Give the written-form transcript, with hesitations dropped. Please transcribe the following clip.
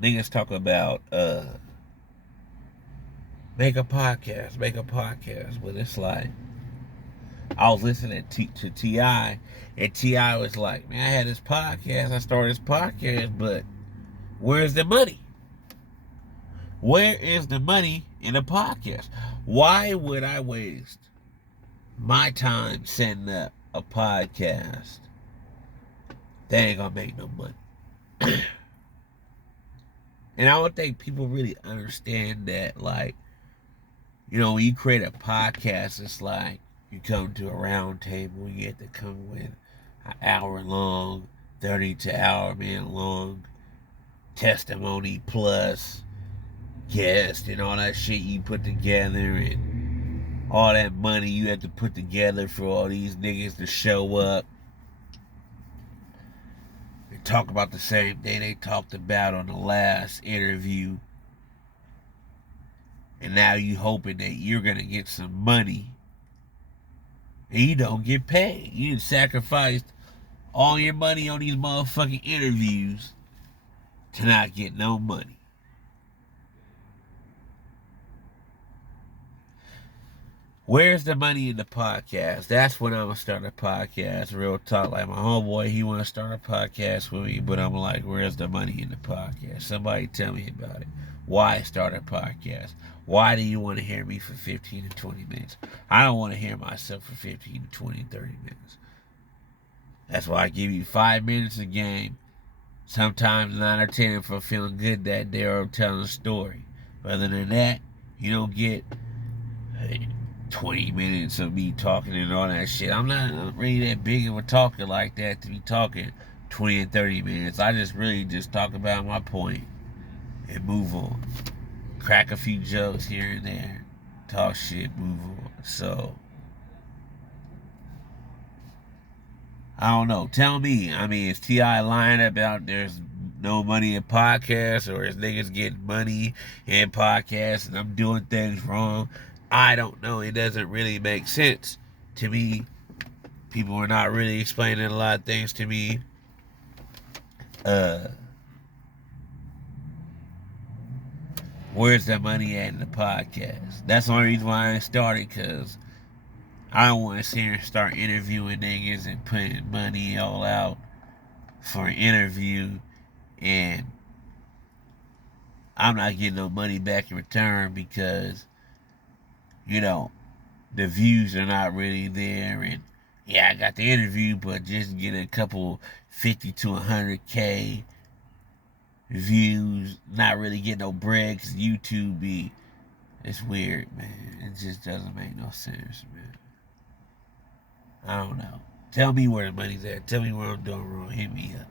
Niggas talk about make a podcast, but it's like I was listening to Ti, and Ti was like, "Man, I had this podcast. I started this podcast, but where's the money? Where is the money in a podcast? Why would I waste my time setting up a podcast that ain't gonna make no money?" And I don't think people really understand that. Like, when you create a podcast, it's like you come to a round table, you get to come with an hour long, 30 to hour man long testimony plus guest and all that shit you put together, and all that money you have to put together for all these niggas to show up and talk about the same thing they talked about on the last interview. And now you hoping that you're gonna get some money, and you don't get paid. You sacrificed all your money on these motherfucking interviews to not get no money. Where's the money in the podcast? That's when I'm gonna start a podcast. Real talk. Like my homeboy, he wanna start a podcast with me, but I'm like, where's the money in the podcast? Somebody tell me about it. Why start a podcast? Why do you want to hear me for 15 to 20 minutes? I don't want to hear myself for 15 to 20, 30 minutes. That's why I give you 5 minutes a game. Sometimes 9 or 10 if I'm feeling good that day or I'm telling a story. Other than that, you don't get 20 minutes of me talking and all that shit. I'm not really that big of a talker like that to be talking 20 and 30 minutes. I just really just talk about my point and move on. Crack a few jokes here and there. Talk shit, move on. So, I don't know. Tell me. I mean, is T.I. lying about there's no money in podcasts, or is niggas getting money in podcasts and I'm doing things wrong? I don't know. It doesn't really make sense to me. People are not really explaining a lot of things to me. Uh, where's the money at in the podcast? That's the only reason why I started, because I don't want to sit here and start interviewing niggas and putting money all out for an interview, and I'm not getting no money back in return because, the views are not really there. And yeah, I got the interview, but just get a couple 50 to 100K views, not really get no bread because YouTube it's weird, man. It just doesn't make no sense, man. I don't know. Tell me where the money's at. Tell me where I'm doing wrong. Hit me up.